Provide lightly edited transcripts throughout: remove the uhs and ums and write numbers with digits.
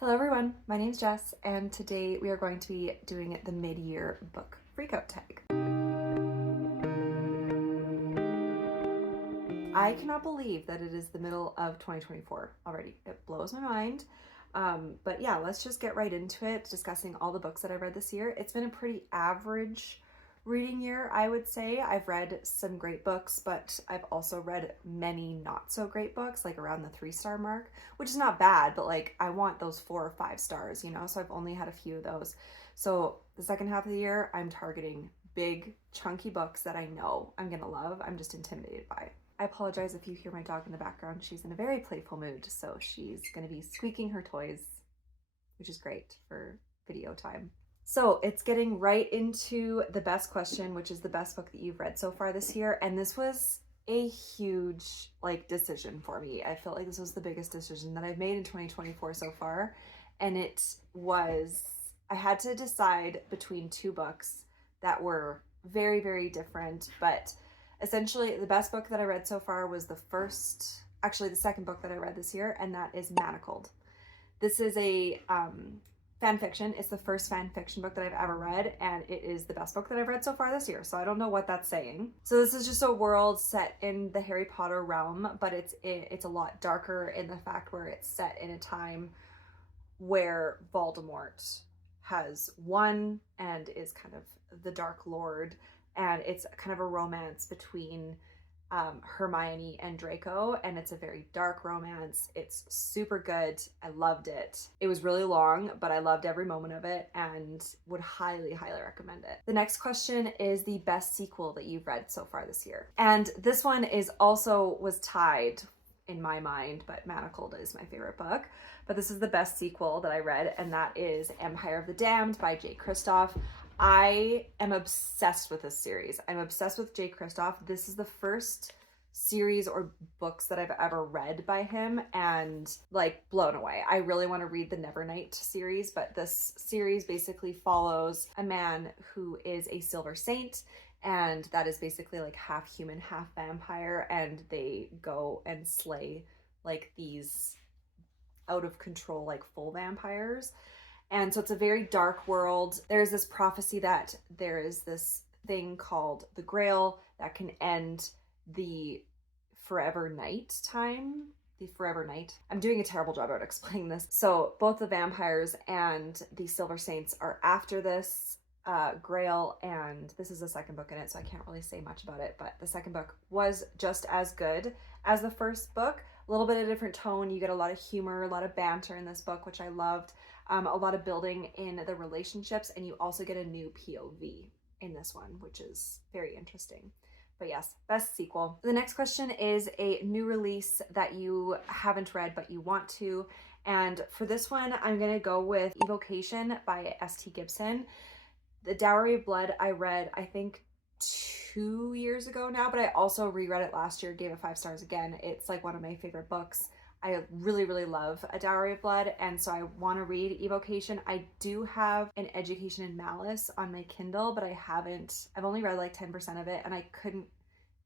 Hello everyone, my name's Jess, and today we are going to be doing the mid-year book freakout tag. I cannot believe that it is the middle of 2024 already. It blows my mind. But yeah, let's just get right into it, discussing all the books that I read this year. It's been a pretty average reading year, I would say. I've read some great books, but I've also read many not so great books, like around the 3-star mark, which is not bad, but like I want those 4 or 5 stars, you know? So I've only had a few of those. So the second half of the year, I'm targeting big, chunky books that I know I'm gonna love. I'm just intimidated by. I apologize if you hear my dog in the background. She's in a very playful mood, so she's gonna be squeaking her toys, which is great for video time. So it's getting right into the best question, which is the best book that you've read so far this year. And this was a huge decision for me. I felt like this was the biggest decision that I've made in 2024 so far. And it was, I had to decide between 2 books that were very, very different. But essentially the best book that I read so far was the second book that I read this year, and that is Manacled. This is a fan fiction. It's the first fan fiction book that I've ever read, and it is the best book that I've read so far this year. So I don't know what that's saying. So this is just a world set in the Harry Potter realm, but it's a lot darker in the fact where it's set in a time where Voldemort has won and is kind of the Dark Lord, and it's kind of a romance between Hermione and Draco, and it's a very dark romance. It's super good. I loved it. It was really long, but I loved every moment of it and would highly, highly recommend it. The next question is the best sequel that you've read so far this year. And this one was tied in my mind, but Manacled is my favorite book. But this is the best sequel that I read, and that is Empire of the Damned by Jay Kristoff. I am obsessed with this series. I'm obsessed with Jay Kristoff. This is the first series or books that I've ever read by him, and blown away. I really want to read the Nevernight series, but this series basically follows a man who is a silver saint, and that is basically half human, half vampire, and they go and slay these out of control full vampires. And so it's a very dark world. There's this prophecy that there is this thing called the Grail that can end the forever night time. The forever night. I'm doing a terrible job at explaining this. So both the vampires and the Silver Saints are after this Grail, and this is the second book in it, so I can't really say much about it, but the second book was just as good as the first book. A little bit of a different tone. You get a lot of humor, a lot of banter in this book, which I loved. A lot of building in the relationships, and you also get a new POV in this one, which is very interesting. But yes, best sequel. The next question is a new release that you haven't read but you want to, and for this one I'm gonna go with Evocation by S.T. Gibson. The Dowry of Blood I read, I think 2 years ago now, but I also reread it last year, gave it 5 stars again. It's one of my favorite books. I really, really love A Dowry of Blood, and so I want to read Evocation. I do have an Education in Malice on my Kindle, but I've only read 10% of it, and I couldn't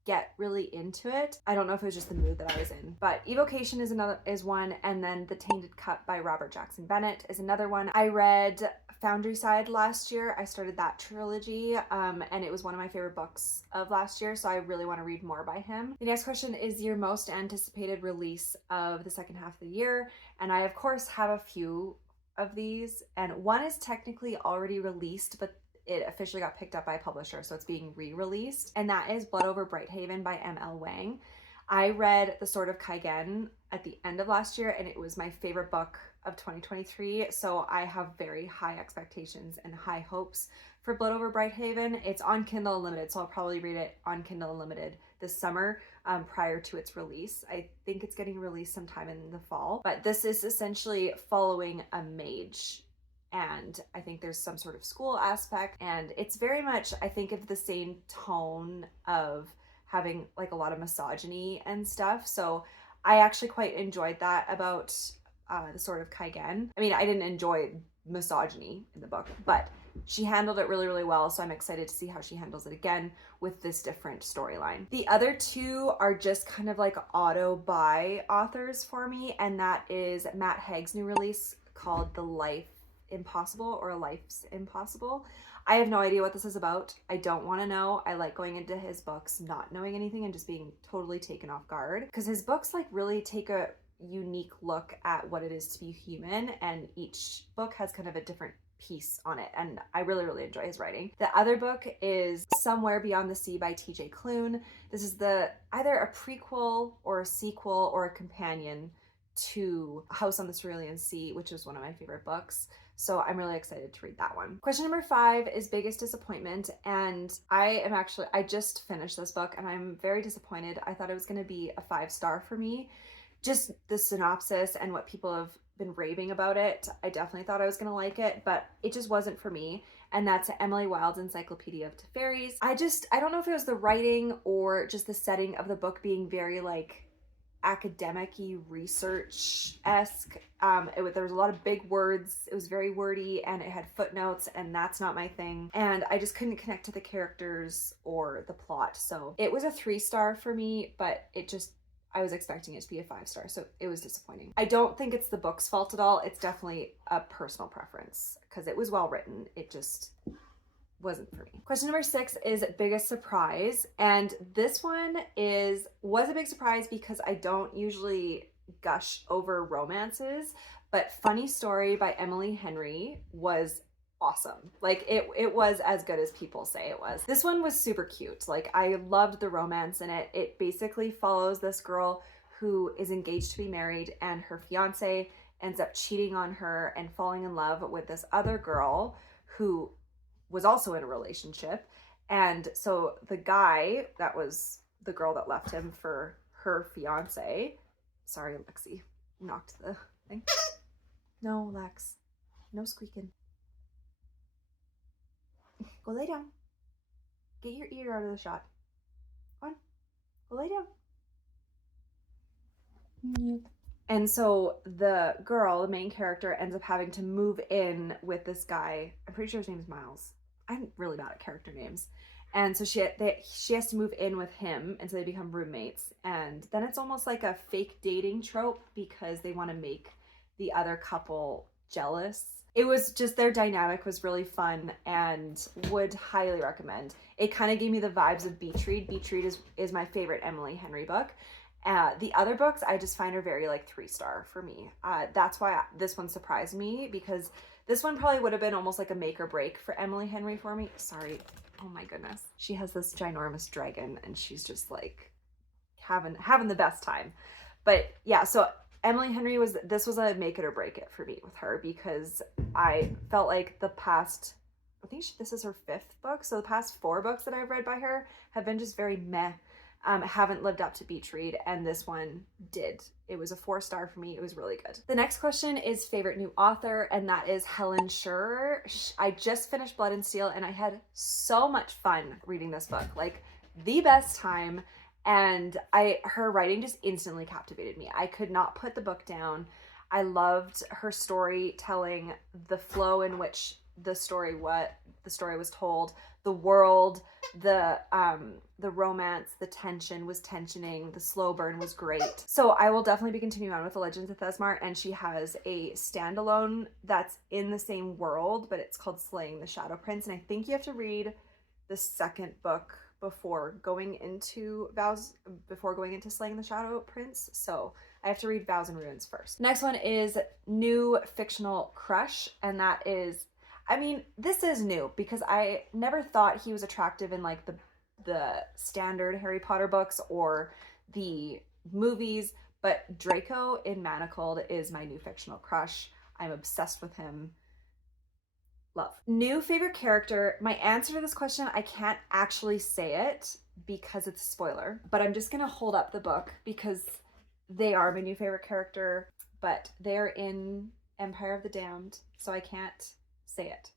get really into it. I don't know if it was just the mood that I was in, but Evocation is one, and then The Tainted Cup by Robert Jackson Bennett is another one. I read Foundry Side last year. I started that trilogy, and it was one of my favorite books of last year, so I really want to read more by him. The next question is your most anticipated release of the second half of the year, and I of course have a few of these, and one is technically already released, but it officially got picked up by a publisher, so it's being re-released, and that is Blood Over Brighthaven by M.L. Wang. I read The Sword of Kaigen at the end of last year, and it was my favorite book of 2023, so I have very high expectations and high hopes for Blood Over Brighthaven. It's on Kindle Unlimited, so I'll probably read it on Kindle Unlimited this summer prior to its release. I think it's getting released sometime in the fall, but this is essentially following a mage, and I think there's some sort of school aspect, and it's very much, I think, of the same tone of having a lot of misogyny and stuff. So I actually quite enjoyed that about The Sword of Kaigen. I mean, I didn't enjoy misogyny in the book, but she handled it really, really well, so I'm excited to see how she handles it again with this different storyline. The other 2 are just kind of auto-buy authors for me, and that is Matt Haig's new release called The Life Impossible or Life's Impossible. I have no idea what this is about. I don't want to know. I like going into his books not knowing anything and just being totally taken off guard, because his books like really take a unique look at what it is to be human, and each book has kind of a different piece on it, and I really enjoy his writing. The other book is Somewhere Beyond the Sea by TJ Klune. This is either a prequel or a sequel or a companion to House on the Cerulean Sea, which is one of my favorite books. So I'm really excited to read that one. Question number 5 is biggest disappointment. And I just finished this book and I'm very disappointed. I thought it was going to be a 5-star for me. Just the synopsis and what people have been raving about it, I definitely thought I was going to like it, but it just wasn't for me. And that's Emily Wilde's Encyclopedia of Fairies. I don't know if it was the writing or just the setting of the book being very like academic-y, research-esque. There was a lot of big words. It was very wordy and it had footnotes, and that's not my thing. And I just couldn't connect to the characters or the plot. So it was a 3-star for me, but I was expecting it to be a 5-star, so it was disappointing. I don't think it's the book's fault at all. It's definitely a personal preference because it was well written. It just wasn't for me. Question number 6 is biggest surprise. And this one was a big surprise because I don't usually gush over romances, but Funny Story by Emily Henry was awesome. Like it was as good as people say it was. This one was super cute. Like I loved the romance in it. It basically follows this girl who is engaged to be married and her fiance ends up cheating on her and falling in love with this other girl who was also in a relationship. And so the guy that was the girl that left him for her fiance, sorry, Lexi knocked the thing. No, Lex, no squeaking. Go lay down. Get your ear out of the shot. Go on, go lay down. And so the girl, the main character, ends up having to move in with this guy. I'm pretty sure his name is Miles. I'm really bad at character names. And so she has to move in with him, and so they become roommates. And then it's almost like a fake dating trope because they want to make the other couple jealous. It was just, their dynamic was really fun and would highly recommend. It kind of gave me the vibes of Beach Read. Beach Read is my favorite Emily Henry book. The other books I just find are very like 3-star for me. That's why this one surprised me, because this one probably would have been almost like a make or break for Emily Henry for me. Sorry. Oh my goodness. She has this ginormous dragon and she's just like having the best time. But yeah, so Emily Henry this was a make it or break it for me with her, because I felt like I think this is her 5th book. So the past 4 books that I've read by her have been just very meh. Haven't lived up to Beach Read, and this one did. It was a 4-star for me. It was really good. The next question is favorite new author, and that is Helen Schurer. I just finished Blood and Steel, and I had so much fun reading this book. Like, the best time, and her writing just instantly captivated me. I could not put the book down. I loved her storytelling, the flow in which the story was told, the world, the romance, the tension was tensioning, the slow burn was great. So I will definitely be continuing on with The Legends of Thesmar, and she has a standalone that's in the same world, but it's called Slaying the Shadow Prince, and I think you have to read the 2nd book before going into Slaying the Shadow Prince. So I have to read Vows and Ruins first. Next one is new fictional crush, and that is, I mean, this is new because I never thought he was attractive in like the standard Harry Potter books or the movies, but Draco in Manacled is my new fictional crush. I'm obsessed with him. Love. New favorite character. My answer to this question, I can't actually say it because it's a spoiler, but I'm just gonna hold up the book because they are my new favorite character, but they're in Empire of the Damned, so I can't say it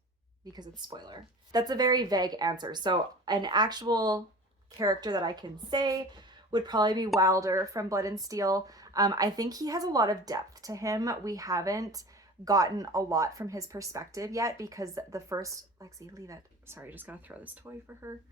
because it's a spoiler. That's a very vague answer. So an actual character that I can say would probably be Wilder from Blood and Steel. I think he has a lot of depth to him. We haven't gotten a lot from his perspective yet because Lexi, leave it. Sorry, just gonna throw this toy for her.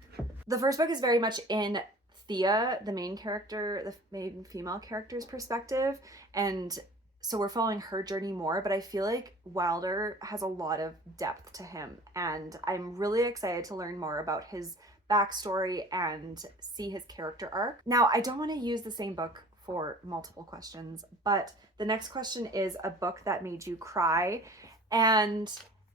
The first book is very much in Thea, the main character, the main female character's perspective, and so we're following her journey more, but I feel like Wilder has a lot of depth to him, and I'm really excited to learn more about his backstory and see his character arc. Now, I don't want to use the same book for multiple questions, but the next question is a book that made you cry, and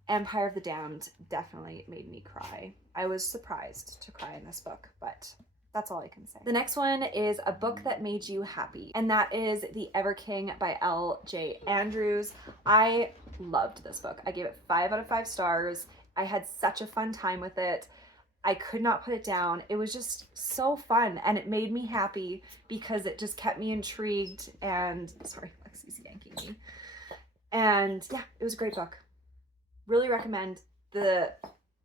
Empire of the Damned definitely made me cry. I was surprised to cry in this book, but that's all I can say. The next one is a book that made you happy, and that is The Ever King by L.J. Andrews. I loved this book. I gave it 5 out of 5 stars. I had such a fun time with it. I could not put it down. It was just so fun, and it made me happy because it just kept me intrigued, and sorry, Lexi's yanking me. And yeah, it was a great book. Really recommend. The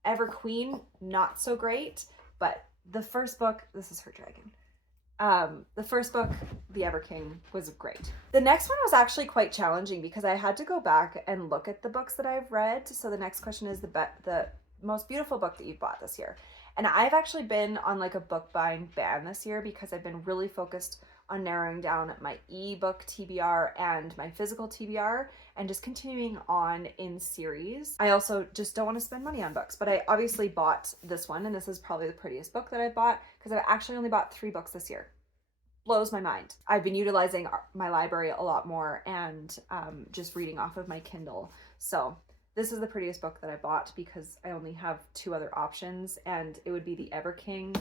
Ever Queen, not so great, but the first book, this is her dragon. The first book, The Ever King, was great. The next one was actually quite challenging because I had to go back and look at the books that I've read. So the next question is the most beautiful book that you've bought this year. And I've actually been on like a book buying ban this year because I've been really focused on narrowing down my ebook TBR and my physical TBR and just continuing on in series. I also just don't want to spend money on books, but I obviously bought this one, and this is probably the prettiest book that I bought because I've actually only bought 3 books this year. Blows my mind. I've been utilizing my library a lot more and just reading off of my Kindle. So this is the prettiest book that I bought because I only have 2 other options, and it would be The Ever King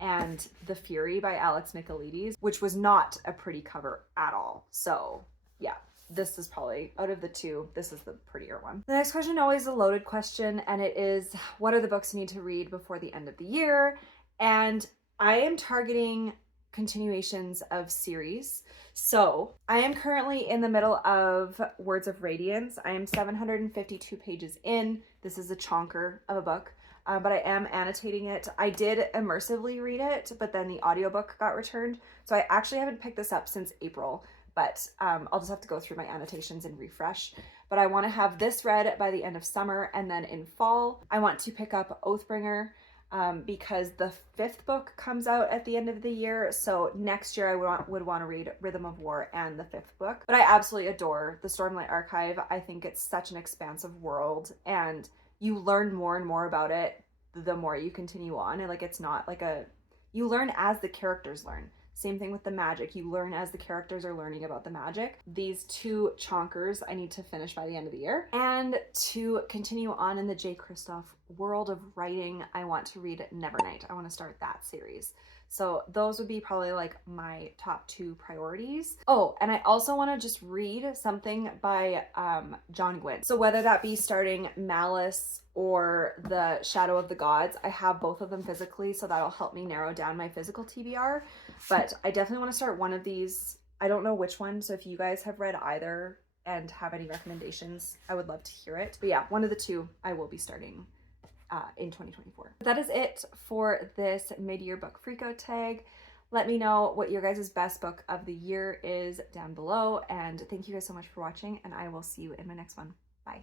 and The Fury by Alex Michaelides, which was not a pretty cover at all. So yeah, this is probably, out of the 2, this is the prettier one. The next question, always a loaded question, and it is, what are the books you need to read before the end of the year? And I am targeting continuations of series. So I am currently in the middle of Words of Radiance. I am 752 pages in. This is a chonker of a book, but I am annotating it. I did immersively read it, but then the audiobook got returned. So I actually haven't picked this up since April, but I'll just have to go through my annotations and refresh. But I want to have this read by the end of summer, and then in fall, I want to pick up Oathbringer, because the 5th book comes out at the end of the year. So next year I would want to read Rhythm of War and the 5th book. But I absolutely adore the Stormlight Archive. I think it's such an expansive world, and you learn more and more about it the more you continue on. And like, it's not like you learn as the characters learn. Same thing with the magic. You learn as the characters are learning about the magic. These 2 chonkers I need to finish by the end of the year. And to continue on in the J. Kristoff world of writing, I want to read Nevernight. I want to start that series. So those would be probably like my top 2 priorities. Oh, and I also want to just read something by John Gwynne. So whether that be starting Malice or The Shadow of the Gods, I have both of them physically, so that'll help me narrow down my physical TBR. But I definitely want to start one of these. I don't know which one, so if you guys have read either and have any recommendations, I would love to hear it. But yeah, one of the 2 I will be starting in 2024. That is it for this mid-year book freakout tag. Let me know what your guys' best book of the year is down below, and thank you guys so much for watching, and I will see you in my next one. Bye.